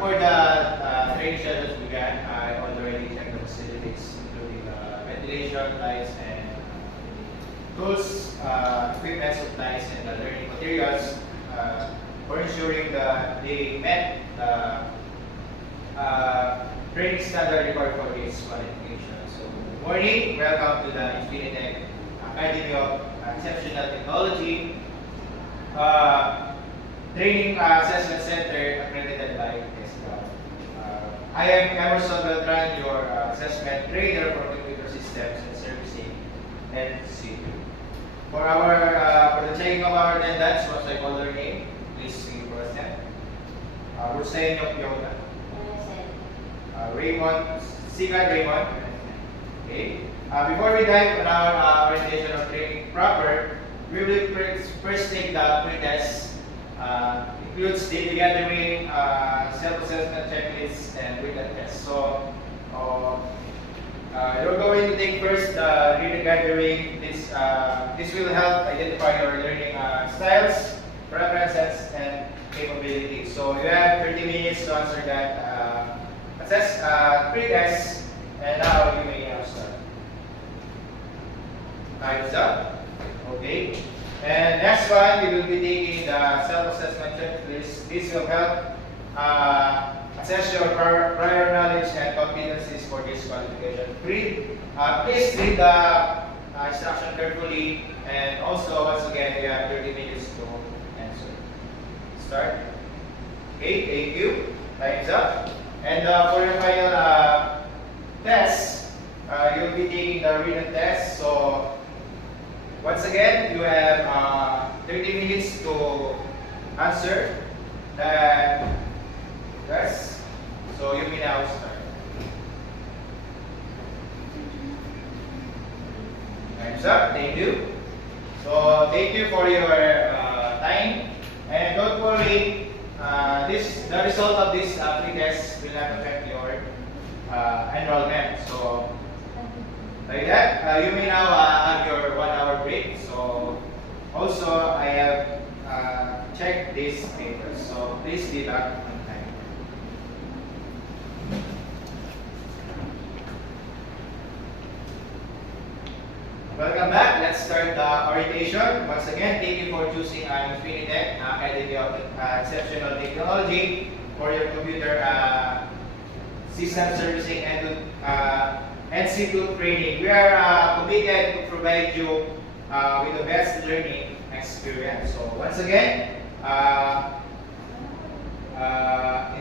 before the training sessions began, I already checked the facilities, including ventilation, lights, and tools, equipment, supplies, and the learning materials for ensuring that they met the training standard required for this qualification. So, good morning. Welcome to the Infinitec Academy of Exceptional Technology Training Assessment Center accredited by TESDA. I am Emerson Beltran, your assessment trainer for computer systems and servicing NC2. For the checking of our attendance, once I call your name, please give for a step. Hussein Yokyona. Raymond, Sigan Raymond. Okay. Before we dive on our orientation of training proper, we will first take the pre-test. Includes data gathering, self-assessment checklists, and written tests. So, you're going to take first the data gathering. This will help identify your learning styles, preferences, and capabilities. So, you have 30 minutes to answer that pre-test, and now you may start. Time's up. Okay. And next one, we will be taking the self-assessment checklist. This will help assess your prior knowledge and competencies for this qualification. Please read the instruction carefully, and also, once again, you have 30 minutes to answer. Start. Okay, thank you. Time's up. And for your final test, you'll be taking the written test. So, once again, you have 30 minutes to answer the test. So you may now start. Time's up. Thank you. So thank you for your time. And don't worry, the result of this pre-test will not affect your enrollment. So like that, you may now have your 1 hour break. So, also, I have checked these papers. So, please be back on time. Welcome back. Let's start the orientation. Once again, thank you for choosing Infinitec Academy of Exceptional Technology for your computer system servicing and NC2 training. We are committed to provide you with the best learning experience. So once again,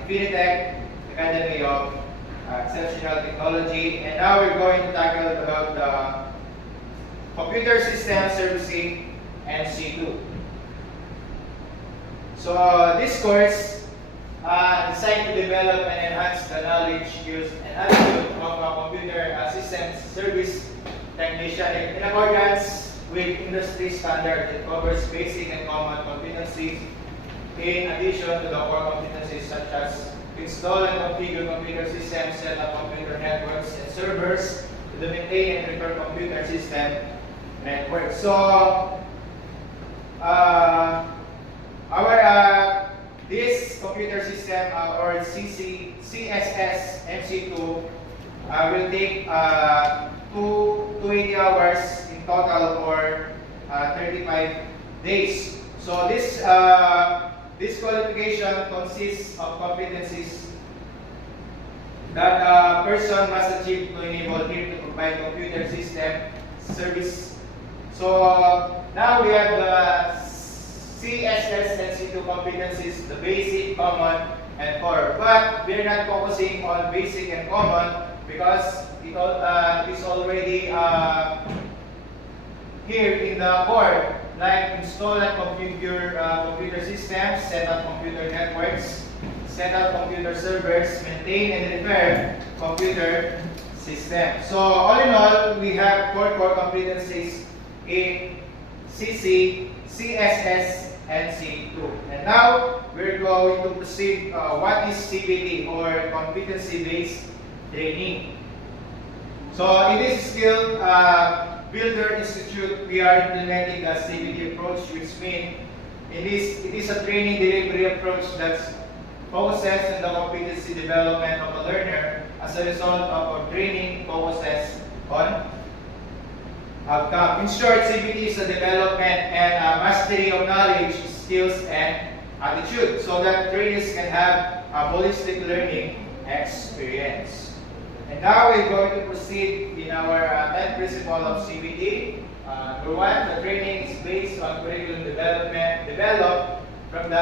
Infinitec Academy of Exceptional Technology, and now we're going to tackle about the computer system servicing NC2. So this course designed to develop and enhance the knowledge, skills, and attitude of a computer systems service technician in accordance with industry standard. It covers basic and common competencies in addition to the core competencies such as install and configure computer systems, set up computer networks and servers, to maintain and repair computer system networks. So, this computer system or CSS MC2 will take 280 hours in total or 35 days. So this qualification consists of competencies that a person must achieve to enable him to provide computer system service. So now we have the CSS and C2 competencies, the basic, common, and core. But we're not focusing on basic and common because it is already here in the core, like install and configure computer systems, set up computer networks, set up computer servers, maintain and repair computer systems. So all in all, we have 4 core competencies in CC, CSS, and C2. And now, we're going to proceed what is CBT or Competency-Based Training. So, in this skill builder institute, we are implementing the CBT approach, which means it is a training delivery approach that's focuses on the competency development of a learner as a result of our training focuses on outcome. In short, CBT is a development and mastery of knowledge, skills, and attitude so that trainees can have a holistic learning experience. And now we're going to proceed in our 10th principle of CBT. Number 1, the training is based on curriculum development developed from the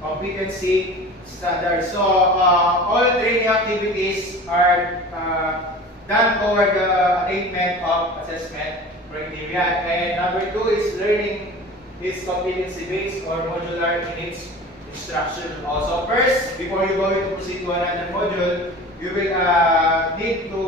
competency standards. So all training activities are done toward the attainment of assessment criteria. And number 2 is learning is competency-based or modular in its instruction. Also, first, before you go to proceed to another module, you will need to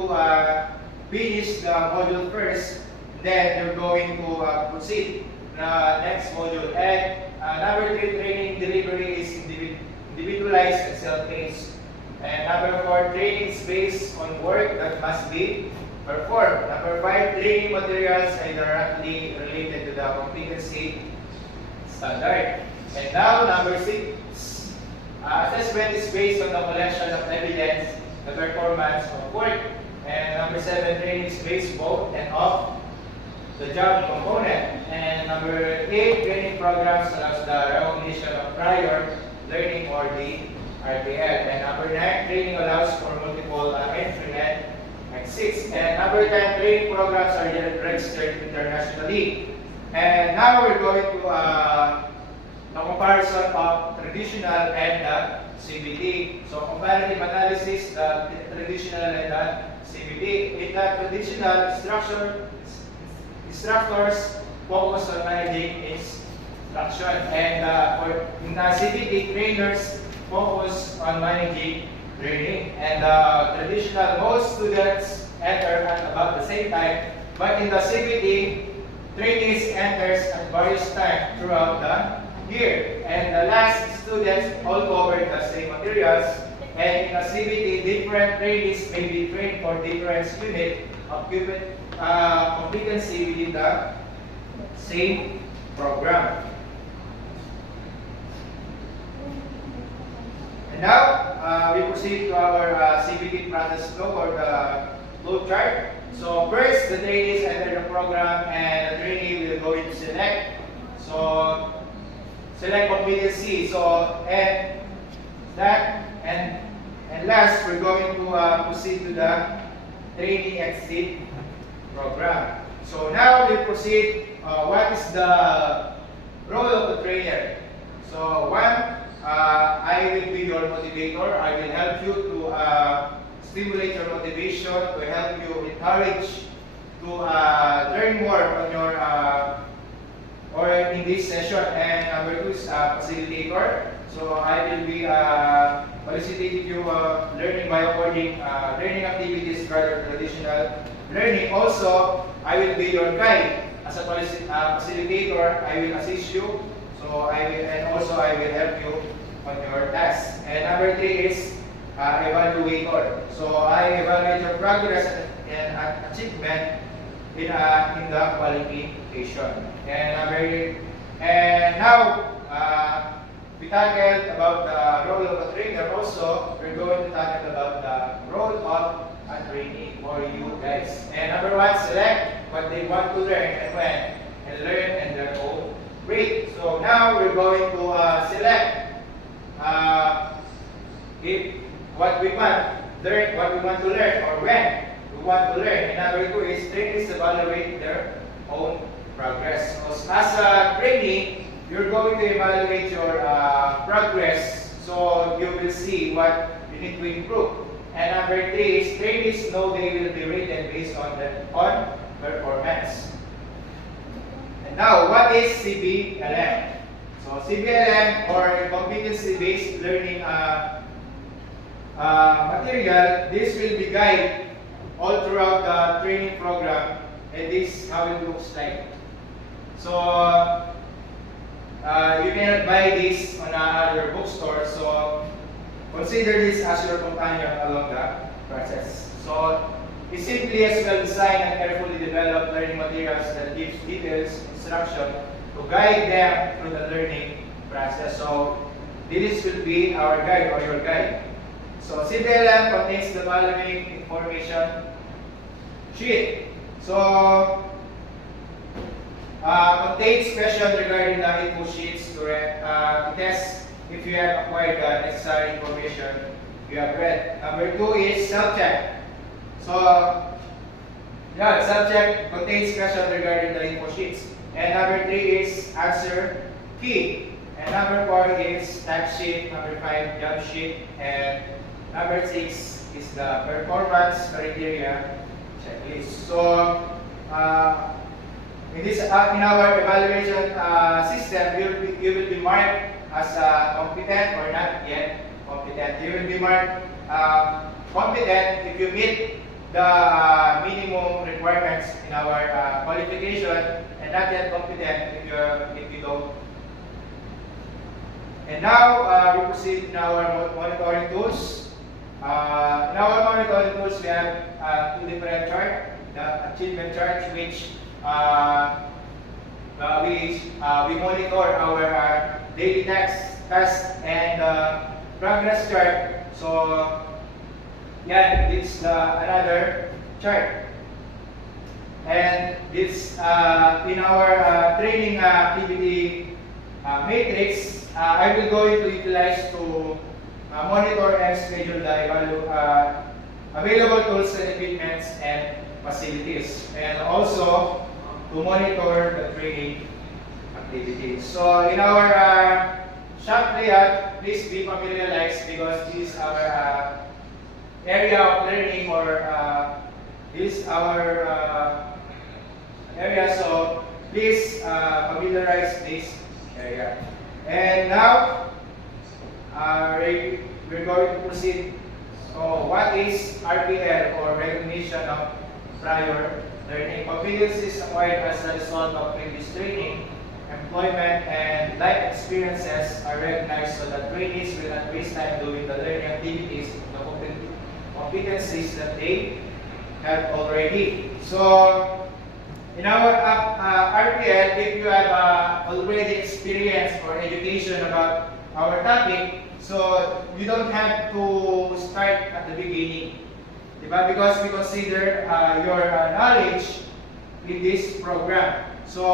finish the module first. Then you're going to proceed the next module. And number 3, training delivery is individualized and self-paced. And number 4, training is based on work that must be performed. Number 5, training materials are directly related to the competency standard. And now, number 6, assessment is based on the collection of evidence, the performance of work. And number 7, training is based both and off the job component. And number 8, training programs allows the recognition of prior learning or the RTL. And number 9, training allows for multiple entry and exits. And number 10, training programs are registered internationally. And now we're going to the comparison of traditional and the CBT. So comparative analysis, the traditional and the CBT. In the traditional instructors focus on managing instruction, and in the CBT, trainers focus on managing learning. And traditional, most students enter at about the same time, but in the CBT, trainees enters at various times throughout the year. And the last students all cover the same materials. And in a CBT, different trainees may be trained for different unit of competency within the same program. And now, we proceed to our CBT process flow or the flow chart. So first, the trainees enter the program and the trainee will go into select. So select competency. So and last, we're going to proceed to the trainee exit program. So now we proceed. What is the role of the trainer? So one, I will be your motivator. I will help you to stimulate your motivation, to help you encourage to learn more on your or in this session. And number 2 is facilitator. So I will be facilitating you learning by awarding learning activities rather traditional learning. Also, I will be your guide. As a facilitator, I will assist you. So I will help you on your tasks. And number 3 is evaluator. So I evaluate your progress and achievement in the qualification. And now we tackled about the role of a trainer. Also, we're going to tackle about the role of a trainee for you guys. And number 1, select what they want to learn and when, and learn in their own rate. So now we're going to select if what we want to learn or when we want to learn. And number 2 is trainees evaluate their own progress. So as a trainee, you're going to evaluate your progress, so you will see what you need to improve. And number 3 is trainees know they will be rated based on performance. And now, what is CBLM? So CBLM or competency-based learning material, this will be guided all throughout the training program, and this is how it looks like. So you cannot buy this on other bookstore, so consider this as your companion along the process. So it's simply as well designed and carefully developed learning materials that gives details instruction to guide them through the learning process. So this will be our guide or your guide. So CBLM contains the following information sheet. So contains questions regarding the info sheets to test if you have acquired the necessary information you have read. Number 2 is self-check. So yeah, subject contains questions regarding the info sheets. And number 3 is answer key. And number 4 is type sheet. Number 5 job sheet. And number 6 is the performance criteria checklist. So in our evaluation system, you will be marked as competent or not yet competent. You will be marked competent if you meet the minimum requirements in our qualification, and not yet competent if you don't. And now we proceed in our monitoring tools. In our monitoring tools, we have 2 different charts. The achievement chart, which we monitor our daily tasks, and progress chart. So yeah, it's another chart. And this in our training activity matrix, I will going to utilize to monitor and schedule the available tools and equipments and facilities, and also to monitor the training activities. So in our shop layout, please be familiarized, because this is our area of learning, or this is our area. So please familiarize this area. And now we're going to proceed. So what is RPL, or recognition of prior learning? Competencies acquired as a result of previous training, employment, and life experiences are recognized so that trainees will not waste time doing the learning activities of the competencies that they have already. So in our RPL, if you have already experience or education about our topic, so you don't have to start at the beginning, because we consider your knowledge in this program. So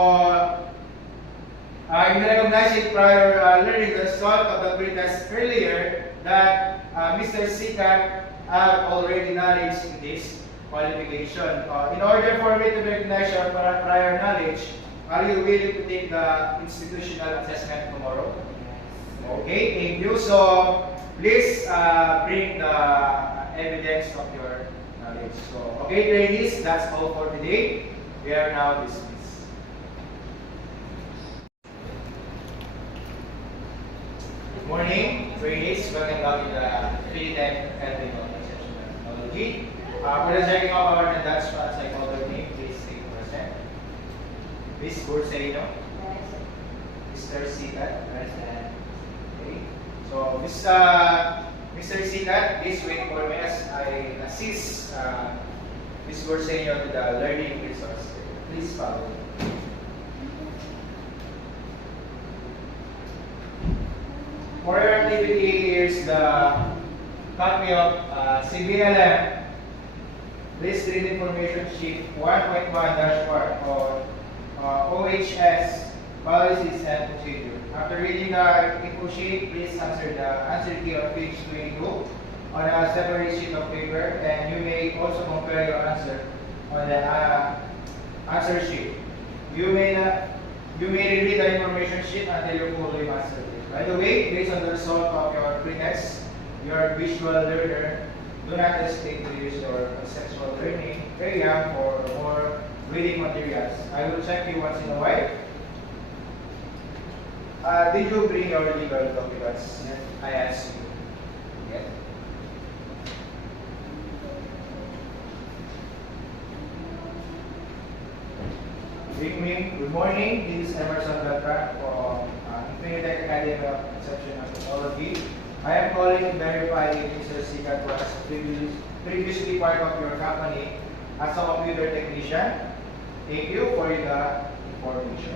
in recognizing prior learning, the result of the pretest earlier that Mr. Sikat have already knowledge in this qualification. In order for me to recognize your prior knowledge, are you willing to take the institutional assessment tomorrow? Okay, thank you. So please bring the evidence of your knowledge. So okay, ladies, that's all for today. We are now dismissed. Good morning, trainees. Welcome back to the Philippine Academy of Exceptional Technology. For the checking of our attendance, as I call their name, please take present. Miss Borsellino. Mr. Sikat. Present. Okay. So, Mr. Sikat, please wait for me as I assist Miss Borsellino to the learning resource. Please follow. For your activity, here's the copy of CBLM. Please read information sheet 1.1-1 or OHS policies and procedure. After reading the info sheet, please answer the answer key on page 22 on a separate sheet of paper, and you may also compare your answer on the answer sheet. You may read the information sheet until you fully master it. By the way, based on the result of your pretest, your visual learner, do not hesitate to use your conceptual learning area for more reading materials. I will check you once in a while. Did you bring your legal documents? I asked you. Yes. Good morning. This is Emerson Beltran from Infinitec Academy of Exceptional Technology. I am calling to verify if Mr. Sikat was previously part of your company as a computer technician. Thank you for the information.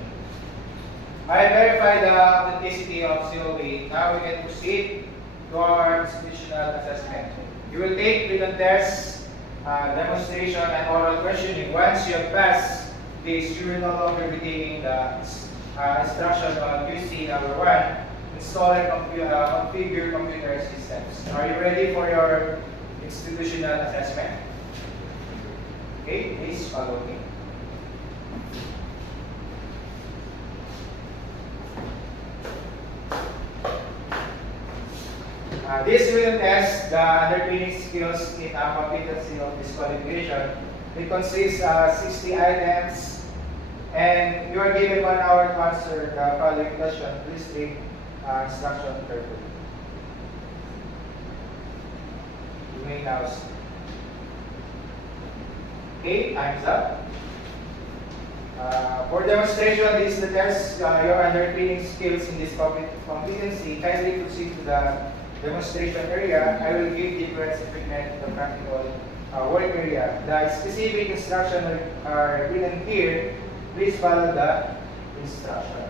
I verify the authenticity of COA. Now we can proceed to our institutional assessment. You will take written tests, demonstration, and oral questioning. Once you have passed this, you will no longer be taking the instruction on QC number 1, install and configure computer systems. Are you ready for your institutional assessment? Okay, please follow me. This will test the underpinning skills in competency of this qualification. It consists of 60 items, and you are given 1 hour to answer the following question. Please read instruction carefully. You may now see. Okay, time's up. For demonstration, this is the test your underpinning skills in this competency. Kindly proceed to the demonstration area. I will give different treatment in the practical work area. The specific instructions are written here. Please follow the instruction.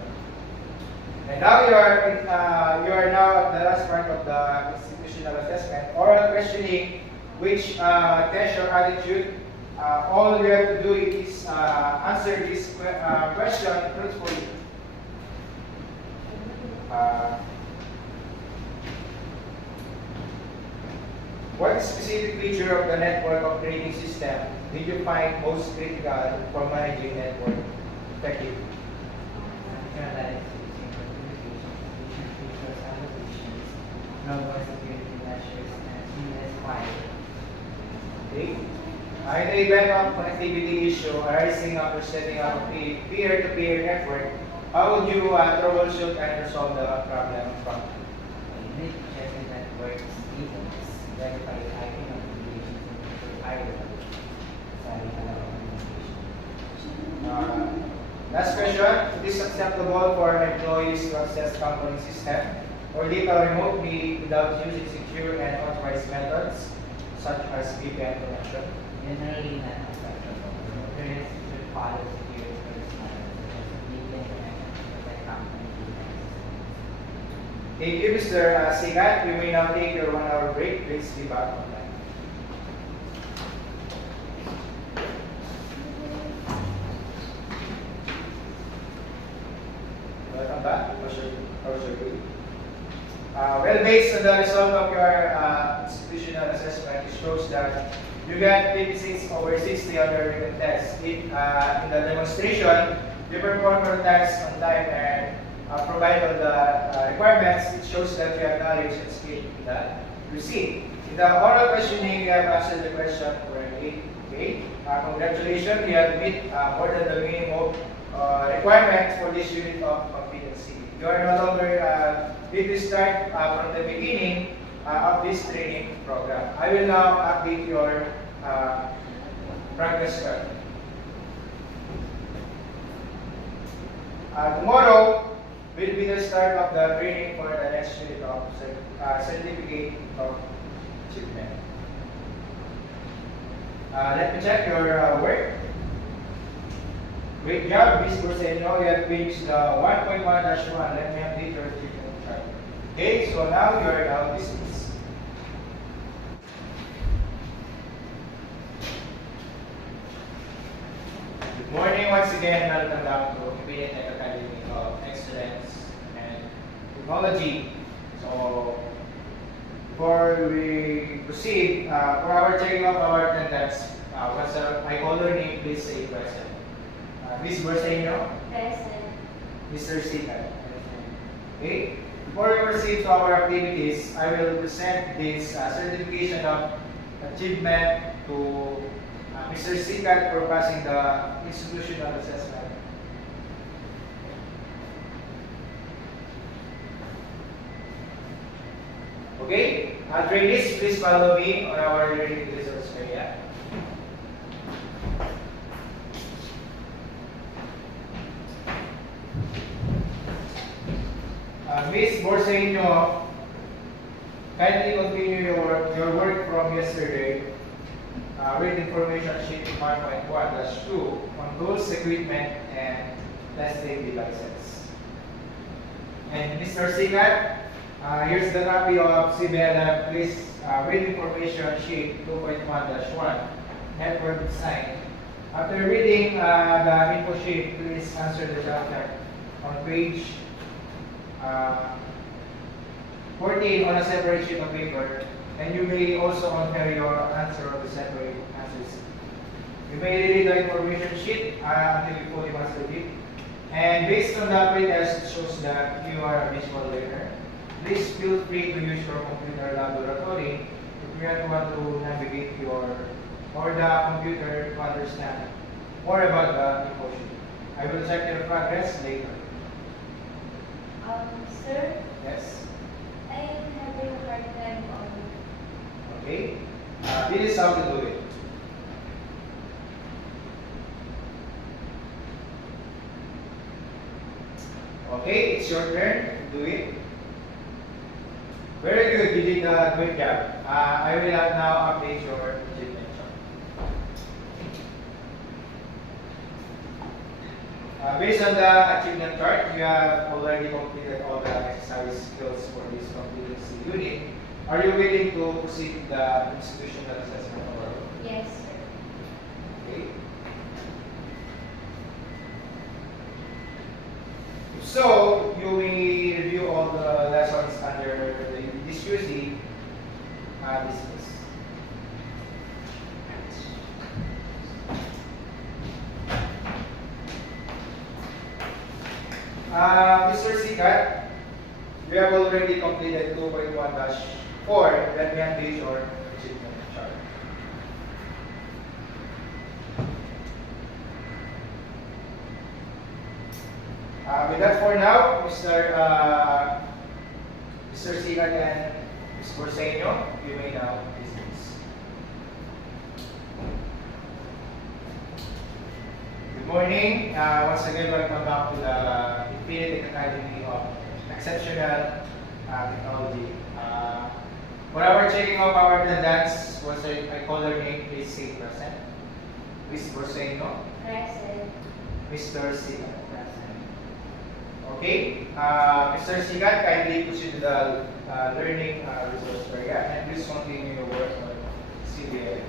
And now you are now at the last part of the institutional assessment, oral questioning, which tests your attitude. All you have to do is answer this question truthfully. What specific feature of the network operating system did you find most critical for managing network effectively? Okay. In the event of connectivity issue arising after setting up a peer-to-peer network, how would you troubleshoot and resolve the problem from? Last question, it is acceptable for employees to access company system or data remotely without using secure and authorized methods such as VPN connection? Generally not acceptable. Employers should follow security first methods such as VPN connection to protect company data. Thank you, Mr. Sigat. You may now take your 1 hour break. Please be back online. Welcome back. How's your day? Well, based on the result of your institutional assessment, it shows that you got 56 over 60 on your written test. In the demonstration, you perform your test on time and provide all the requirements. It shows that you have knowledge and skill in that receipt. In the oral questioning, you have answered the question correctly. Okay. Congratulations, you have met more than the minimum requirement for this unit of competency. You are no longer need to start from the beginning of this training program. I will now update your progress card. Tomorrow will be the start of the training for the next unit of certificate of achievement. Let me check your work. Great job, Ms. Borseño. You have finished the 1.1-1. Let me update your treatment chart. Okay, so now you are now dismissed. Good morning once again. Welcome back to Convenient Academy of Excellence and Technology. So, before we proceed, for our checking of our attendance, what's I call your name, please say present. Ms. Borseño? Present. Mr. Sikat? Okay. Before we proceed to our activities, I will present this certification of achievement to Mr. Sikat for passing the institutional assessment. Okay. After this, please follow me on our learning resource area. Ms. Borseño, kindly continue your work from yesterday with information sheet 1.1-2 on tools, equipment, and testing devices. And Mr. Sigat, here's the copy of CBLM. Please read information sheet 2.1-1, network design. After reading the info sheet, please answer the chapter on page 14 on a separate sheet of paper, and you may also compare your answer on the separate answers. You may read the information sheet until you fully master it. And based on the pretest, it shows that you are a visual learner. Please feel free to use your computer laboratory if you want to navigate your or the computer to understand more about the info sheet. I will check your progress later. Sir, Yes? I am having a hard time on Okay. This is how to do it. Okay, it's your turn to do it. Very good, you did a great job. I will now update your achievement chart. Based on the achievement chart, you have already completed all the necessary skills for this competency unit. Are you willing to proceed the institutional assessment overall? yes, sir. Okay. So, you may review all the lessons under the discussing discuss. Mr. Sikat, we have already completed 2.1-4. Let me update your achievement chart. With that for now, Mr. Sikat and Ms. Borseño, you may now dismiss. Good morning. Once again, welcome back to the Infinity Academy of Exceptional Technology. For our checking of our attendance, I call her name, please say present. Ms. Borseño, Present. Mr. Sikat. Okay, Mr. Sigat, kindly proceed to the learning resource area and please continue your work on CBL.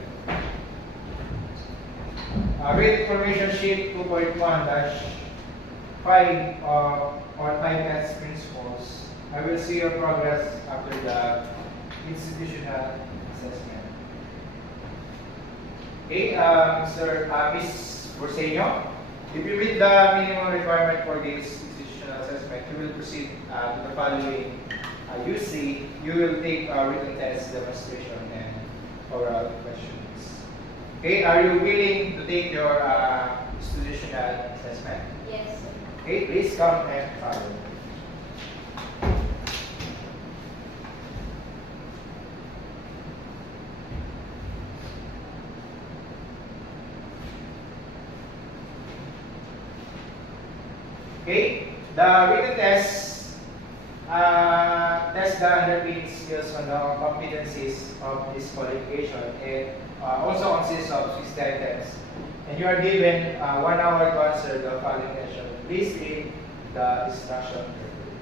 Read information sheet 2.1-5 on 5S principles. I will see your progress after the institutional assessment. Okay, Ms. Borseño, if you meet the minimum requirement for this assessment, you will proceed to the following UC. You will take a written test, demonstration, and oral questions. Okay, are you willing to take your institutional assessment? Yes, sir. Okay, please come and follow. Okay. The written test test the underlying skills on the competencies of this qualification and also consists of 60 items. And you are given 1 hour to answer the following question. Please read the instruction carefully.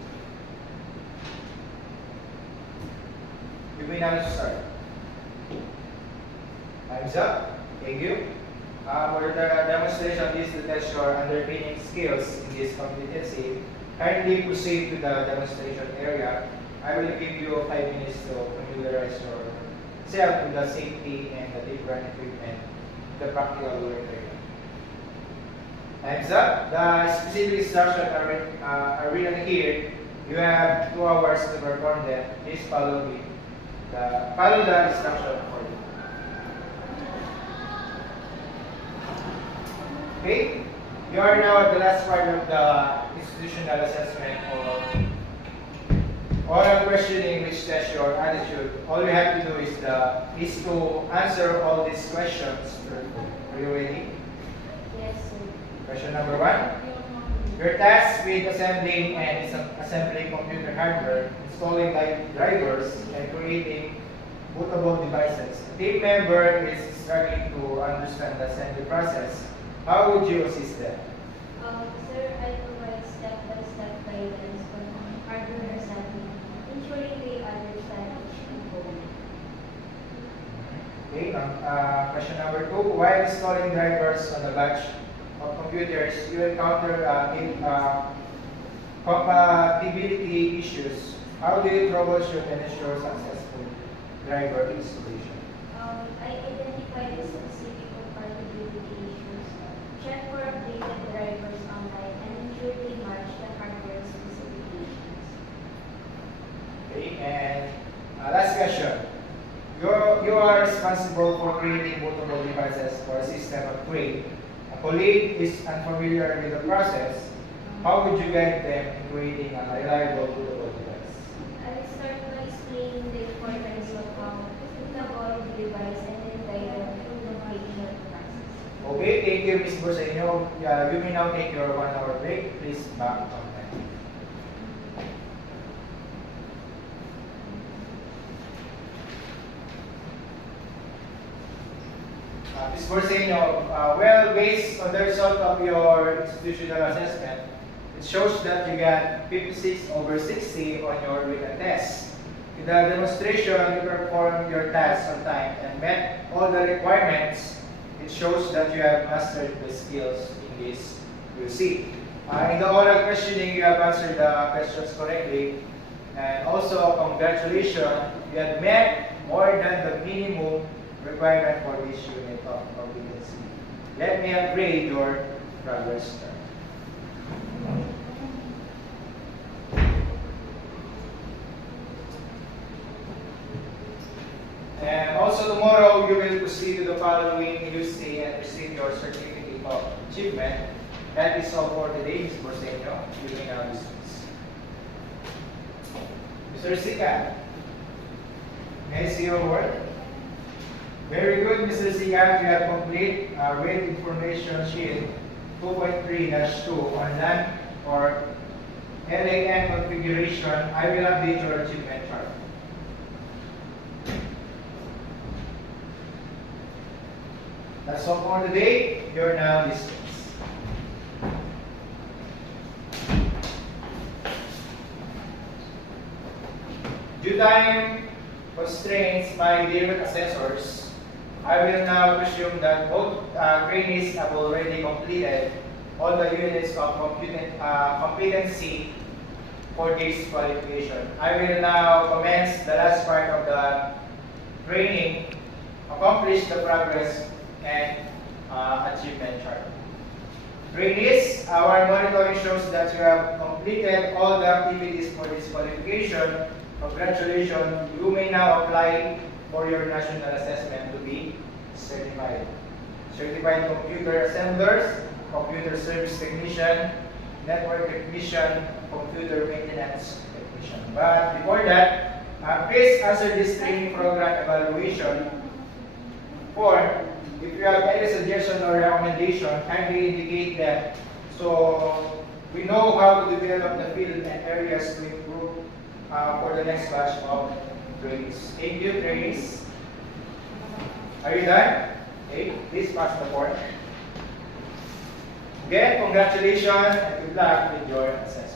You may now start. Time's up. Thank you. For the demonstration, this to test your underpinning skills in this competency. Kindly proceed to the demonstration area. I will give you 5 minutes to familiarize yourself with the safety and the different equipment in the practical work area. Time's up. The specific instructions are written here. You have 2 hours to perform them. Please follow me. Follow the instruction accordingly. Okay, you are now at the last part of the institutional assessment or oral questioning, which tests your attitude. All you have to do is to answer all these questions. Are you ready? Yes, sir. Question number 1. Your task with assembling and assembling computer hardware, installing drivers, and creating bootable devices. A team member is struggling to understand the assembly process. How would you assist them? Sir, I provide step-by-step guidance on studies and home. Okay, question number 2. While installing drivers on a batch of computers, you encounter compatibility issues. How do you troubleshoot and ensure successful driver installation? I identify the specific compatibility issues, check for updated drivers online, and ensure they match the hardware specifications. Okay, and last question. You are responsible for creating bootable devices for a system upgrade. A colleague is unfamiliar with the process. How would you guide them in creating a reliable bootable device? I will start by explaining the importance of bootable device and then guide them through the creation process. Okay, thank you, Ms. Bosenyo. You may now take your 1 hour break. Please back on time. Ms. Bosenyo, well, based on the result of your institutional assessment, it shows that you got 56/60 on your written test. In the demonstration, you performed your task on time and met all the requirements. It shows that you have mastered the skills in this QC. In the oral questioning, you have answered the questions correctly. And also, congratulations, you have met more than the minimum requirement for this unit of competency. Let me upgrade your progress term. And also tomorrow, you will proceed to the following UC and receive your certificate of achievement. That is all for today, Ms. Bosenyo. You may now dismiss. Mr. Sika, may I see your work? Very good, Mr. Sika. You have complete weight information sheet 2.3-2 on LAN or LAN configuration. I will update your achievement chart. That's all for today. You're now dismissed. Due time constraints, my dear assessors, I will now presume that both trainees have already completed all the units of competency for this qualification. I will now commence the last part of the training, accomplish the progress and achievement chart. Trainees, our monitoring shows that you have completed all the activities for this qualification. Congratulations, you may now apply for your national assessment to be certified. Certified computer assemblers, computer service technician, network technician, computer maintenance technician. But before that, please answer this training program evaluation form. If you have any suggestion or recommendation, kindly indicate that so we know how to develop the field and areas to improve for the next batch of trainees. Thank you, trainees. Are you done? Okay, please pass the form. Again, congratulations and good luck with your assessment.